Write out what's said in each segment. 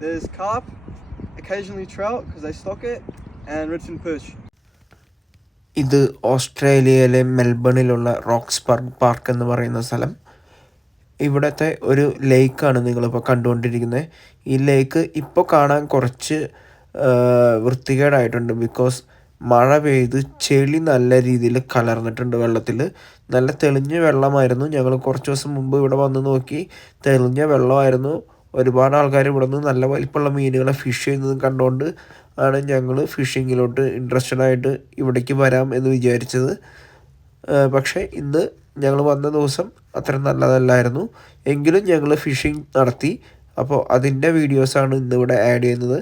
There's carp, occasionally trout because they stock it, and redfin perch. ഇത് ഓസ്ട്രേലിയയിലെ മെൽബണിലുള്ള Roxburgh park എന്ന് പറയുന്ന സ്ഥലം. ഇവിടുത്തെ ഒരു ലേക്കാണ് നിങ്ങളിപ്പോൾ കണ്ടുകൊണ്ടിരിക്കുന്നത്. ഈ ലേക്ക് ഇപ്പോൾ കാണാൻ കുറച്ച് വൃത്തികേടായിട്ടുണ്ട്. ബിക്കോസ് മഴ പെയ്ത് ചെളി നല്ല രീതിയിൽ കലർന്നിട്ടുണ്ട് വെള്ളത്തിൽ. നല്ല തെളിഞ്ഞ വെള്ളമായിരുന്നു. ഞങ്ങൾ കുറച്ച് ദിവസം മുമ്പ് ഇവിടെ വന്ന് നോക്കി, തെളിഞ്ഞ വെള്ളമായിരുന്നു. ഒരുപാട് ആൾക്കാർ ഇവിടെ നിന്ന് നല്ല വലിപ്പമുള്ള മീനുകളെ ഫിഷ് ചെയ്യുന്നത് കണ്ടുകൊണ്ട് ആണ് ഞങ്ങൾ ഫിഷിങ്ങിലോട്ട് ഇൻട്രസ്റ്റഡ് ആയിട്ട് ഇവിടേക്ക് വരാം എന്ന് വിചാരിച്ചത്. പക്ഷേ ഇന്ന് ഞങ്ങൾ വന്ന ദിവസം അത്ര നല്ലതല്ലായിരുന്നു. എങ്കിലും ഞങ്ങൾ ഫിഷിംഗ് നടത്തി. അപ്പോൾ അതിൻ്റെ വീഡിയോസാണ് ഇന്നിവിടെ ആഡ് ചെയ്യുന്നത്.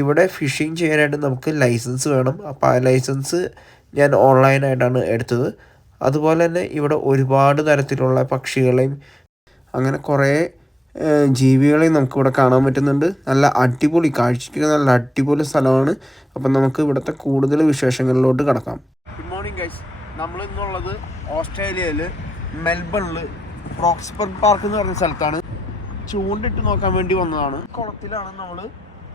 ഇവിടെ ഫിഷിംഗ് ചെയ്യാനായിട്ട് നമുക്ക് ലൈസൻസ് വേണം. അപ്പോൾ ആ ലൈസൻസ് ഞാൻ ഓൺലൈനായിട്ടാണ് എടുത്തത്. അതുപോലെ തന്നെ ഇവിടെ ഒരുപാട് തരത്തിലുള്ള പക്ഷികളെയും അങ്ങനെ കുറേ ജീവികളെയും നമുക്കിവിടെ കാണാൻ പറ്റുന്നുണ്ട്. നല്ല അടിപൊളി കാഴ്ചയ്ക്ക് നല്ല അടിപൊളി സ്ഥലമാണ്. അപ്പം നമുക്ക് ഇവിടുത്തെ കൂടുതൽ വിശേഷങ്ങളിലോട്ട് കടക്കാം. Good morning guys. നമ്മൾ ഇന്നുള്ളത് ഓസ്ട്രേലിയയിൽ മെൽബണിൽ റോക്സ്ബർഗ് പാർക്ക് എന്ന് പറഞ്ഞ സ്ഥലത്താണ്. ചൂണ്ടിട്ട് നോക്കാൻ വേണ്ടി വന്നതാണ്. കുളത്തിലാണ് നമ്മൾ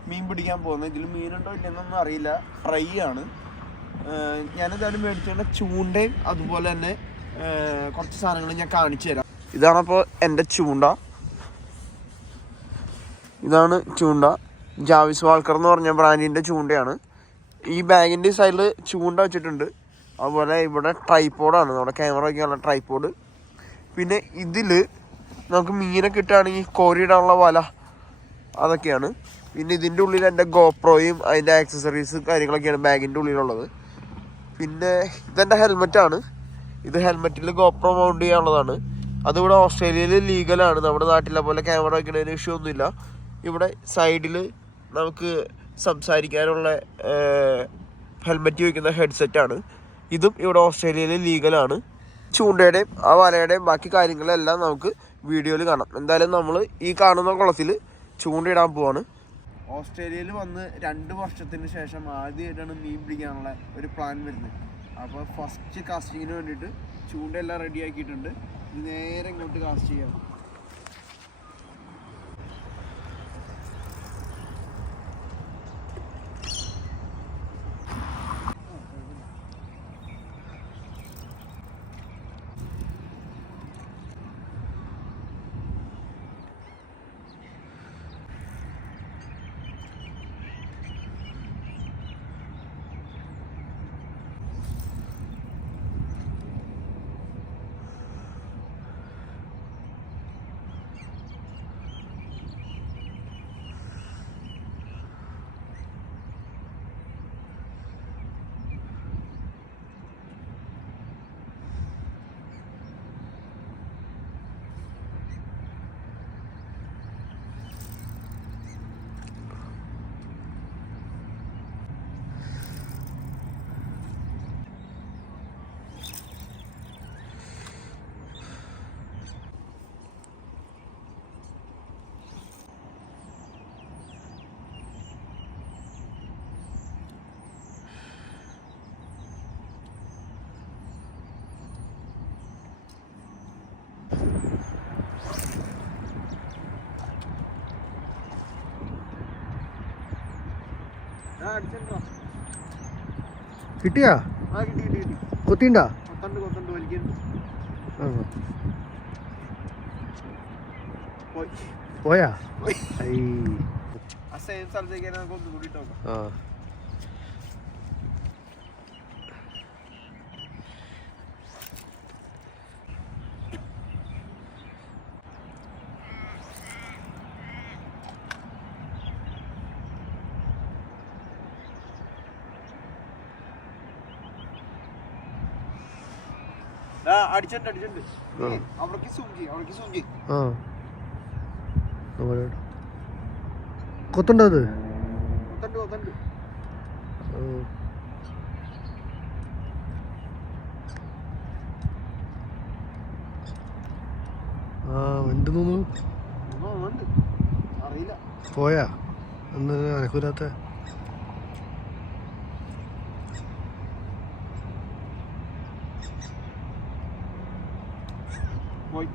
മീൻ പിടിക്കാൻ പോകുന്നത്. ഇതിൽ മീനുണ്ടോ ഇല്ലെന്നൊന്നും അറിയില്ല. ഫ്രൈ ആണ്. ഞാനെന്തായാലും മേടിച്ചുകൊണ്ട് ചൂണ്ടയും അതുപോലെ തന്നെ കുറച്ച് സാധനങ്ങൾ ഞാൻ കാണിച്ചു തരാം. ഇതാണപ്പോൾ എൻ്റെ ചൂണ്ട. ഇതാണ് ചൂണ്ട. ജാവിസ് വാൾക്കർ എന്ന് പറഞ്ഞ ബ്രാൻഡിൻ്റെ ചൂണ്ടയാണ്. ഈ ബാഗിൻ്റെ സൈഡിൽ ചൂണ്ട വെച്ചിട്ടുണ്ട്. അതുപോലെ ഇവിടെ ട്രൈപ്പോഡാണ്, നമ്മുടെ ക്യാമറ വയ്ക്കാനുള്ള ട്രൈപ്പോഡ്. പിന്നെ ഇതിൽ നമുക്ക് മീനെ കിട്ടുകയാണെങ്കിൽ കോരിയിടാനുള്ള വല അതൊക്കെയാണ്. പിന്നെ ഇതിൻ്റെ ഉള്ളിൽ എൻ്റെ ഗോപ്രോയും അതിൻ്റെ ആക്സസറീസ് കാര്യങ്ങളൊക്കെയാണ് ബാഗിൻ്റെ ഉള്ളിലുള്ളത്. പിന്നെ ഇതെൻ്റെ ഹെൽമെറ്റാണ്. ഇത് ഹെൽമെറ്റിൽ ഗോപ്രോ മൗണ്ട് ചെയ്യാനുള്ളതാണ്. അതിവിടെ ഓസ്ട്രേലിയയിൽ ലീഗലാണ്. നമ്മുടെ നാട്ടിലെ പോലെ ക്യാമറ വയ്ക്കുന്നതിന് ഇഷ്യൂ ഒന്നുമില്ല. ഇവിടെ സൈഡിൽ നമുക്ക് സംസാരിക്കാനുള്ള ഹെൽമെറ്റ് വയ്ക്കുന്ന ഹെഡ്സെറ്റാണ്. ഇതും ഇവിടെ ഓസ്ട്രേലിയയിൽ ലീഗലാണ്. ചൂണ്ടയുടെയും ആ വലയുടെയും ബാക്കി കാര്യങ്ങളെല്ലാം നമുക്ക് വീഡിയോയിൽ കാണാം. എന്തായാലും നമ്മൾ ഈ കാണുന്ന കുളത്തിൽ ചൂണ്ടയിടാൻ പോവാണ്. ഓസ്ട്രേലിയയിൽ വന്ന് 2 വർഷത്തിന് ശേഷം ആദ്യമായിട്ടാണ് മീൻ പിടിക്കാനുള്ള ഒരു പ്ലാൻ വരുന്നത്. അപ്പോൾ ഫസ്റ്റ് കാസ്റ്റിങ്ങിന് വേണ്ടിയിട്ട് ചൂണ്ടയെല്ലാം റെഡി ആക്കിയിട്ടുണ്ട്. നേരെ ഇങ്ങോട്ട് കാസ്റ്റ് ചെയ്യാം. കിട്ടിയാ? കൊത്തിണ്ടാ? പോയാ? ആ കൊത്തുണ്ടോ അത്? എന്ത് തോന്നുന്നു? പോയാ ഒന്ന് അനക്കൂരാത്ത? പോയി.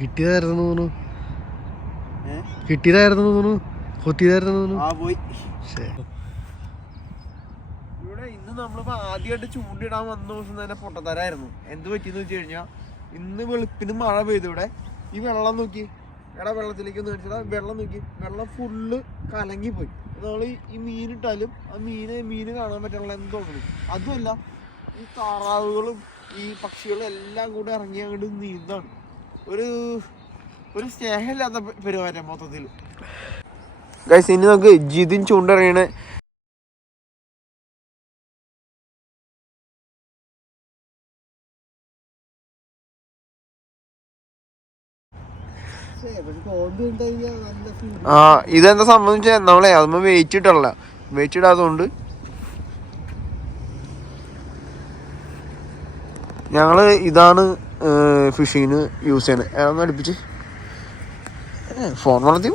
കിട്ടിയതായിരുന്നു തോന്നുന്നു. കിട്ടിയതായിരുന്നു തോന്നുന്നു. കൊത്തിയതായിരുന്നു തോന്നുന്നു. ആ പോയി. ഇവിടെ ഇന്ന് നമ്മളിപ്പോ ആദ്യമായിട്ട് ചൂണ്ടിടാൻ വന്ന ദിവസം തന്നെ പൊട്ടത്തരായിരുന്നു. എന്ത് പറ്റിയെന്ന് വെച്ച് കഴിഞ്ഞാൽ ഇന്ന് വെളുപ്പിന് മഴ പെയ്തു. ഇവിടെ ഈ വെള്ളം നോക്കി, എടാ വെള്ളത്തിലേക്ക് ഒന്ന് മേടിച്ചാൽ വെള്ളം നോക്കി, വെള്ളം ഫുള്ള് കലങ്ങിപ്പോയി. നമ്മൾ ഈ മീനിട്ടാലും ആ മീന് കാണാൻ പറ്റുള്ള എന്ത് തോന്നുന്നു. അതുമല്ല ഈ താറാവുകളും ഈ പക്ഷികളും എല്ലാം കൂടെ ഇറങ്ങി അങ്ങോട്ട് നീന്താണ്. ഒരു സ്നേഹമില്ലാത്ത പെരുമാറ്റം മൊത്തത്തിൽ. ഗൈസ്, ഇനി നമുക്ക് ജിതിൻ ചൂണ്ടിറങ്ങണ ഇതെന്താ സംബന്ധിച്ച നമ്മളെ അതൊന്നും വെയിറ്റ് ഇട്ടല്ല, വെയിറ്റ് ഇടാത്തതുകൊണ്ട് ഞങ്ങള് ഇതാണ് ഫിഷിങ്ങിന് യൂസ് ചെയ്യണത്. അതൊന്ന് അടുപ്പിച്ച് ഫോൺ വളർത്തി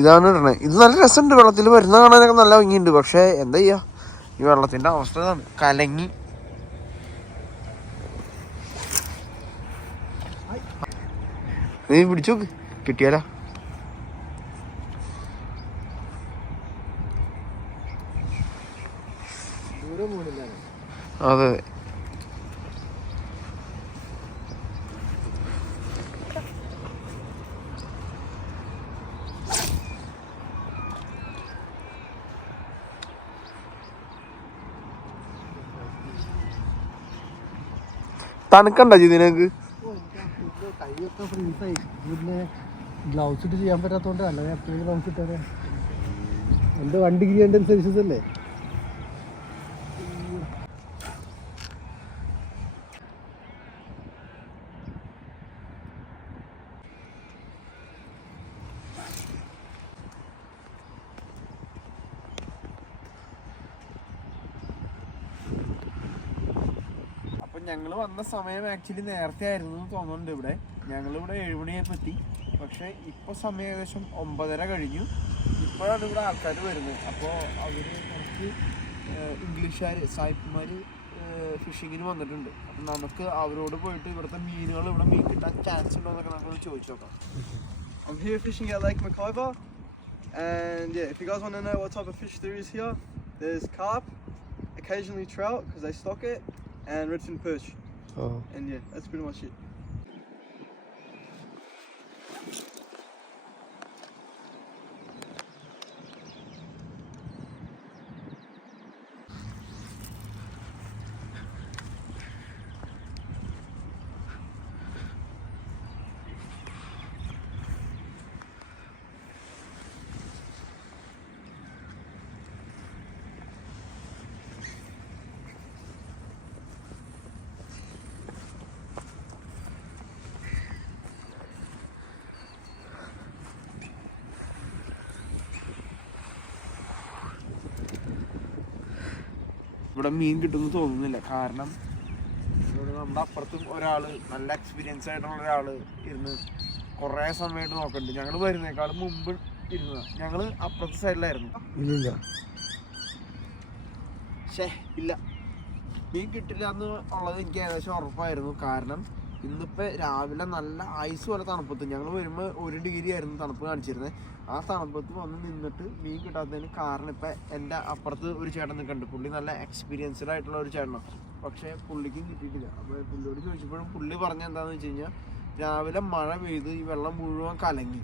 ഇതാണ് ഇടണേ. ഇത് നല്ല രസമുണ്ട്, വെള്ളത്തിൽ വരുന്ന കാണാനൊക്കെ നല്ല ഭംഗിയുണ്ട്. പക്ഷെ എന്താ ചെയ്യാ, ഈ വെള്ളത്തിന്റെ അവസ്ഥ ഇതാണ്, കലങ്ങി. നീ പിടിച്ചു കിട്ടിയാലോ. അതെ, തണുക്കണ്ട ഇതിനക്ക്. കൈയൊക്കെ ഫ്രീസായി. പിന്നെ ഗ്ലൗസ് ഇട്ട് ചെയ്യാൻ പറ്റാത്തതുകൊണ്ട് അല്ല, ഞാൻ എപ്പോഴും ഗ്ലൗസ് ഇട്ടാലേ. എൻ്റെ 1 ഡിഗ്രി എൻ്റെ സെൽഷ്യസ് അല്ലേ. ഞങ്ങൾ വന്ന സമയം ആക്ച്വലി നേരത്തെ ആയിരുന്നു തോന്നുന്നുണ്ട്. ഇവിടെ ഞങ്ങളിവിടെ 7 മണിയായപ്പോൾ എത്തി. പക്ഷെ ഇപ്പോൾ സമയം ഏകദേശം 9:30 കഴിഞ്ഞു. ഇപ്പോഴാണ് ഇവിടെ ആൾക്കാർ വരുന്നത്. അപ്പോൾ അവർ കുറച്ച് ഇംഗ്ലീഷുകാർ സായിപ്പുമാർ ഫിഷിങ്ങിന് വന്നിട്ടുണ്ട്. അപ്പം നമുക്ക് അവരോട് പോയിട്ട് ഇവിടുത്തെ മീനുകൾ ഇവിടെ മീൻ കിട്ടാൻ ചാൻസ് ഉണ്ടോ എന്നൊക്കെ നമുക്ക് ചോദിച്ചു നോക്കാം. I'm here fishing at Lake McIver, and yeah, if you guys want to know what type of fish there is here, there's carp, occasionally trout because they stock it, and redfin perch. And yeah, that's pretty much it. ഇവിടെ മീൻ കിട്ടുമെന്ന് തോന്നുന്നില്ല. കാരണം ഇവിടെ നമ്മുടെ അപ്പുറത്തും ഒരാൾ, നല്ല experience ആയിട്ടുള്ള ഒരാൾ ഇരുന്ന് കുറേ സമയമായിട്ട് നോക്കുന്നുണ്ട്. ഞങ്ങൾ വരുന്നേക്കാളും മുമ്പ് ഇരുന്നതാണ്. ഞങ്ങൾ അപ്പുറത്തെ സൈഡിലായിരുന്നു. ഇല്ല, മീൻ കിട്ടില്ല എന്ന് ഉള്ളത് എനിക്ക് ഏകദേശം ഉറപ്പായിരുന്നു. കാരണം ഇന്നിപ്പോൾ രാവിലെ നല്ല ഐസ് പോലെ തണുപ്പത്ത്, ഞങ്ങൾ വരുമ്പോൾ 1 ഡിഗ്രി ആയിരുന്നു തണുപ്പ് കാണിച്ചിരുന്നത്. ആ തണുപ്പത്ത് വന്ന് നിന്നിട്ട് മീൻ കിട്ടാത്തതിന് കാരണം ഇപ്പം എൻ്റെ അപ്പുറത്ത് ഒരു ചേട്ടൻ നിൽക്കുന്നുണ്ട്. പുള്ളി നല്ല എക്സ്പീരിയൻസ്ഡ് ആയിട്ടുള്ള ഒരു ചേട്ടനാണ്. പക്ഷേ പുള്ളിക്കും കിട്ടിയിട്ടില്ല. അപ്പോൾ പുള്ളിയോട് ചോദിച്ചപ്പോഴും പുള്ളി പറഞ്ഞ എന്താണെന്ന് വെച്ച് കഴിഞ്ഞാൽ, രാവിലെ മഴ പെയ്ത് ഈ വെള്ളം മുഴുവൻ കലങ്ങി.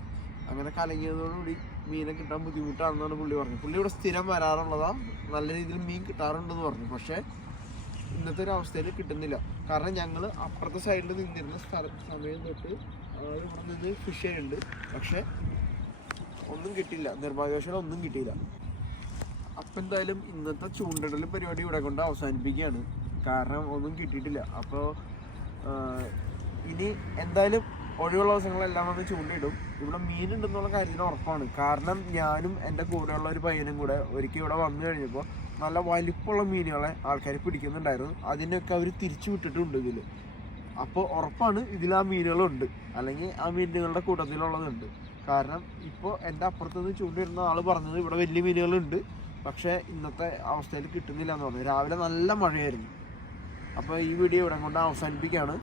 അങ്ങനെ കലങ്ങിയതോടുകൂടി മീനെ കിട്ടാൻ ബുദ്ധിമുട്ടാണെന്നാണ് പുള്ളി പറഞ്ഞത്. പുള്ളി ഇവിടെ സ്ഥിരം വരാറുള്ളതാണ്, നല്ല രീതിയിൽ മീൻ കിട്ടാറുണ്ടെന്ന് പറഞ്ഞു. പക്ഷേ ഇന്നത്തെ ഒരു അവസ്ഥയിൽ കിട്ടുന്നില്ല. കാരണം ഞങ്ങൾ അപ്പുറത്തെ സൈഡിൽ നിന്നിരുന്ന സമയം തൊട്ട് ഇവിടെ നിന്ന് ഫിഷ് ചെയ്യുന്നുണ്ട്. പക്ഷെ ഒന്നും കിട്ടിയില്ല, നിർഭാഗ്യവശാലും ഒന്നും കിട്ടിയില്ല. അപ്പം എന്തായാലും ഇന്നത്തെ ചൂണ്ടിടൽ പരിപാടി ഇവിടെ കൊണ്ട് അവസാനിപ്പിക്കുകയാണ്. കാരണം ഒന്നും കിട്ടിയിട്ടില്ല. അപ്പോൾ ഇനി എന്തായാലും ഒഴിവുള്ള ദിവസങ്ങളെല്ലാം വന്ന് ചൂണ്ടിടും. ഇവിടെ മീനുണ്ടെന്നുള്ള കാര്യത്തിന് ഉറപ്പാണ്. കാരണം ഞാനും എൻ്റെ കൂടെയുള്ള ഒരു പയ്യനും കൂടെ ഒരിക്കൽ ഇവിടെ വന്നു കഴിഞ്ഞപ്പോൾ നല്ല വലിപ്പമുള്ള മീനുകളെ ആൾക്കാർ പിടിക്കുന്നുണ്ടായിരുന്നു. അതിനൊക്കെ അവർ തിരിച്ചു വിട്ടിട്ടുണ്ട് ഇതിൽ. അപ്പോൾ ഉറപ്പാണ് ഇതിൽ ആ മീനുകളുണ്ട്, അല്ലെങ്കിൽ ആ മീനുകളുടെ കൂട്ടത്തിലുള്ളതുണ്ട്. കാരണം ഇപ്പോൾ എൻ്റെ അപ്പുറത്തുനിന്ന് ചൂണ്ടിരുന്ന ആൾ പറഞ്ഞത് ഇവിടെ വലിയ മീനുകളുണ്ട്, പക്ഷേ ഇന്നത്തെ അവസ്ഥയിൽ കിട്ടുന്നില്ല എന്ന് പറഞ്ഞു. രാവിലെ നല്ല മഴയായിരുന്നു. അപ്പോൾ ഈ വീഡിയോ ഇവിടെ കൊണ്ട് അവസാനിപ്പിക്കുകയാണ്.